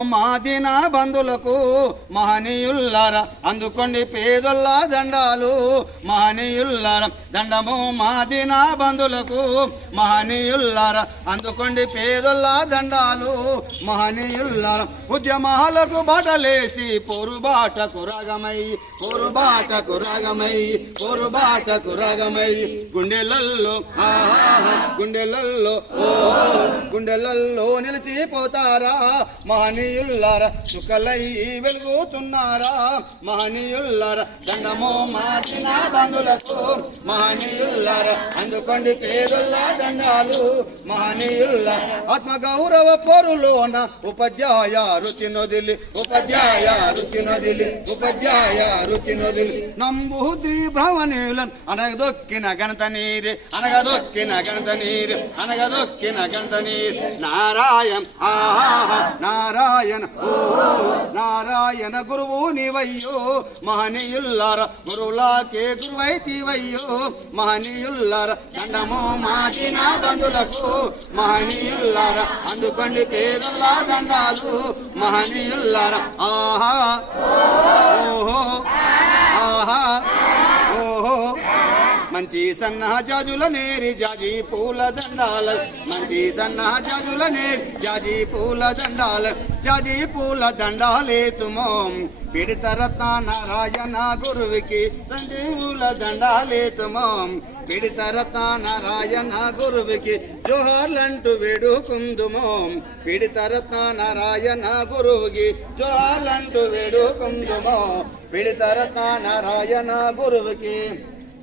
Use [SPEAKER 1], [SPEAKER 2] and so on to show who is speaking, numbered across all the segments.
[SPEAKER 1] మాదిన బంధులకు మహనీయుల్లారా అందుకోండి పేదొల్లా దండాలు మహనీయుల్లారా. దండము మాదిన బంధులకు మహనీయుల్లార అందుకోండి పేదొల్ల దండాలు మహనీయుల్లార ఉద్యమాలకు బటలేసి పొరుబాటకు రగమై పొరుబాటకు రాగమై పొరుబాటకు రగమై. గుండెలల్లో గుండెలల్లో ఓ గుండెలల్లో నిలిచిపోతారా మహనీయుల్లారా చుక్కలై వెలుగుతున్నారా? మహనీయుల్లారా దండమో మార్చిన బంధులకు మహనీయుల్లార అందుకోండి పేదొల్ల దండాలు. మహనీయుల్లారా ఆత్మగౌరవ పొరులోన ఉపాధ్యాయ రుచి నొదిలి ఉపాధ్యాయ రుచి నొదిలి ఉపాధ్యాయ రుచి నొదిలి. నంబుద్రి భ్రమణీయులన్ అనగదొక్కిన గణత నీది అనగదొక్కిన గణత నీది అనగదొక్కిన గణత నీది. నారాయణ ఆహా నారాయణ ఓ నారాయణ గురువు నీవయ్యో మహనీయుల్లార గురువులాకే గురువైతివయ్యో మహనీయుల్లార దండమో మాచిన బంధులకు మహనీయుల్లార అందుకోండి పేదల దండాలు. మహనీయుల్లార ఆహా. ఓహో. ఆహా. ఓహో. మంచి సన్నహజాజుల నేరి జాజి పూల దండాల. మంచి సన్నహజాజుల నేరి జాజి పూల దండాల. జాజి పూల దండాలేతుమో. పిడితరత్న నారాయణ గురువుకి సంజీవుల దండాలేతుమో. పిడితరత్న నారాయణ గురువుకి జోహార్లంటూ వేడుకుందుమో. పిడితరత్న నారాయణ గురువుకి జోహార్లంటూ వేడుకుందుమో. పిడితరత్న నారాయణ గురువుకి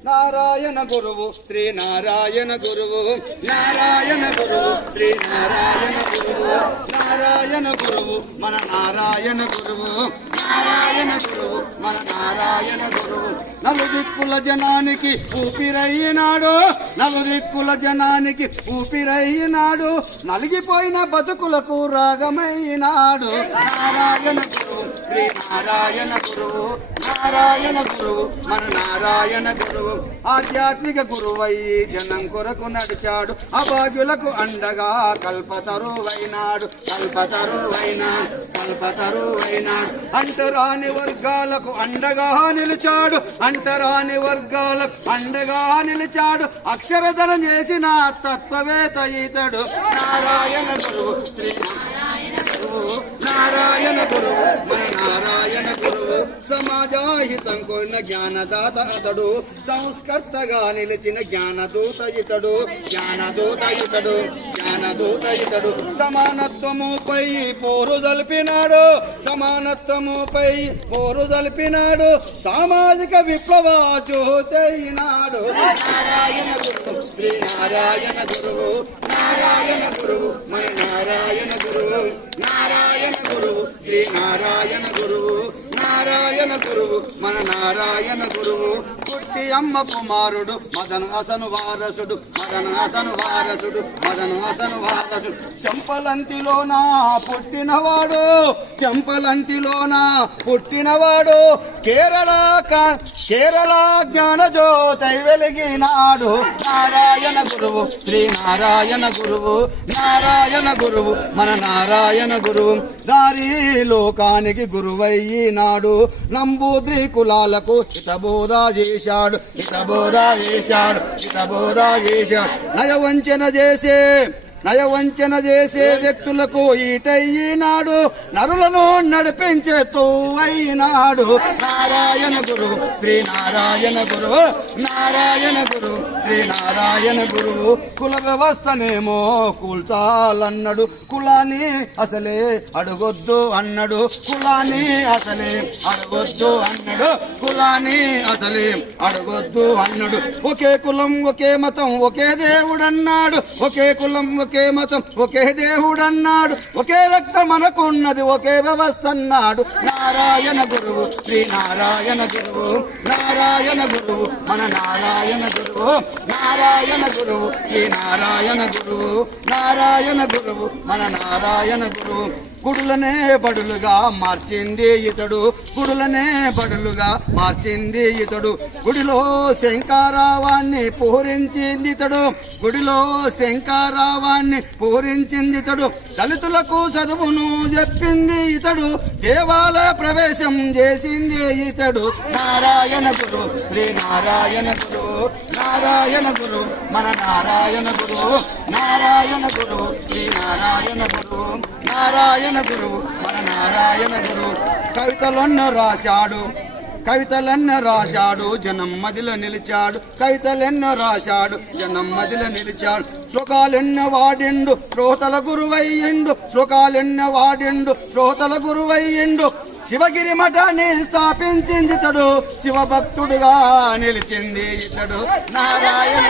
[SPEAKER 1] నారాయణ గురువు శ్రీ నారాయణ గురువు నారాయణ గురువు శ్రీ నారాయణ గురువు నారాయణ గురువు మన నారాయణ గురువు. నారాయణ గురువు మన నారాయణ గురువు. నలుదిక్కుల జనానికి ఊపిరయ్యినాడు. నలుదిక్కుల జనానికి ఊపిరయ్యినాడు. నలిగిపోయిన బతుకులకు రాగమైనాడు నారాయణ గురువు శ్రీ నారాయణ గురువు నారాయణ గురువు మన నారాయణ గురువు ఆధ్యాత్మిక గురువై జనం కొరకు నడిచాడు. అభాగ్యులకు అండగా కల్పతరువైనాడు. కల్పతరువైనాడు కల్పతరువైనాడు. అంటరాని వర్గాలకు అండగా నిలిచాడు. అంటరాని వర్గాలకు అండగా నిలిచాడు. అక్షరధన చేసిన తత్వవేత ఇతడు నారాయణ గురువు శ్రీ గురువు నారాయణ గురువు మన నారాయణ గురువు సమాజాహితం కొన్న జ్ఞానదాత అతడు సంస్కర్తగా నిలిచిన జ్ఞానదూత ఇతడు జ్ఞానదూత ఇతడు జ్ఞానదూత ఇతడు సమానత్వముపై పోరు జల్పినాడు సమానత్వముపై పోరు జల్పినాడు సామాజిక విప్లవ జ్యోతైనాడు నారాయణ గురువు శ్రీ నారాయణ గురువు నారాయణ గురువు మన నారాయణ గురువు. పుట్టి అమ్మ కుమారుడు మదన హసను వారసుడు మదన హసను వారసుడు మదన హసను వారసుడు. చెంపలంతిలోన పుట్టినవాడు చెంపలంతిలోన పుట్టినవాడు? కేరళ కేరళ జ్ఞాన జ్యోతి వెలిగినాడు. నారాయణ గురువు శ్రీ నారాయణ గురువు నారాయణ గురువు మన నారాయణ గురువు. దారి లోకానికి గురువయ్యినాడు నంబూద్రి కులాలకు హితబోధాజీ చేశాడు హితబోధ చేశాడు హితబోధ చేశాడు. నయవంచన చేసే నయవంచన చేసే వ్యక్తులకు ఈటయ్యినాడు నరులను నడిపించే తోవైనాడు. నారాయణ గురు శ్రీ నారాయణ గురు నారాయణ గురు శ్రీ నారాయణ గురువు కుల వ్యవస్థనేమో కూల్చాలన్నాడు. కులాన్ని అసలే అడగొద్దు అన్నాడు. కులాన్ని అసలే అడగొద్దు అన్నాడు. కులాన్ని అసలే అడగొద్దు అన్నాడు. ఒకే కులం ఒకే మతం ఒకే దేవుడు అన్నాడు ఒకే కులం ఒకే మతం ఒకే దేవుడు అన్నాడు ఒకే రక్తం మనకున్నది ఒకే వ్యవస్థ అన్నాడు నారాయణ గురువు శ్రీ నారాయణ గురువు నారాయణ గురువు మన నారాయణ గురువు నారాయణ గురువు శ్రీ నారాయణ గురువు నారాయణ గురువు మన నారాయణ గురువు. గుడులనే బడులుగా మార్చింది ఇతడు. గుడులనే బడులుగా మార్చింది ఇతడు. గుడిలో శంకారావాన్ని పూరించింది ఇతడు. గుడిలో శంకారావాన్ని పూరించింది ఇతడు. దళితులకు చదువును చెప్పింది ఇతడు. దేవాలయ ప్రవేశం చేసింది ఇతడు. నారాయణ గురు శ్రీ నారాయణ గురు నారాయణ గురు మన నారాయణ గురు నారాయణ గురు శ్రీ నారాయణ గురు నారాయణ గురు మన నారాయణ గురు కవితలన్న రాశాడు కవితలన్న రాశాడు జనం మదిలో నిలిచాడు. కవితలెన్న రాశాడు జనం మదిలో నిలిచాడు. శ్లోకాలెన్న వాడిండు శ్రోతల గురువయ్యిండు. శ్లోకాలెన్న వాడిండు శ్రోతల గురువయ్యిండు. శివగిరి మఠాన్ని స్థాపించింది ఇతడు. శివభక్తుడుగా నిలిచింది ఇతడు. నారాయణ